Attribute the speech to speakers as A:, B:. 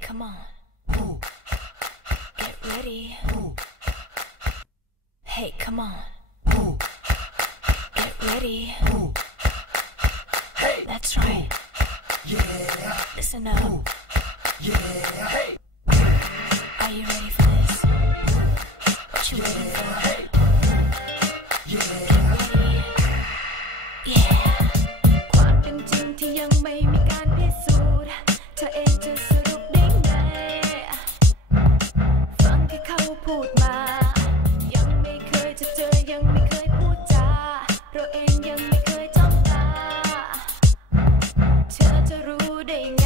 A: Come on. Get ready. Hey, come on. Get ready. Hey, that's right. Yeah. Listen up. Yeah. Hey. Are you ready for
B: เราเองยังไม่เคยจ้องตา เธอจะรู้ได้ไง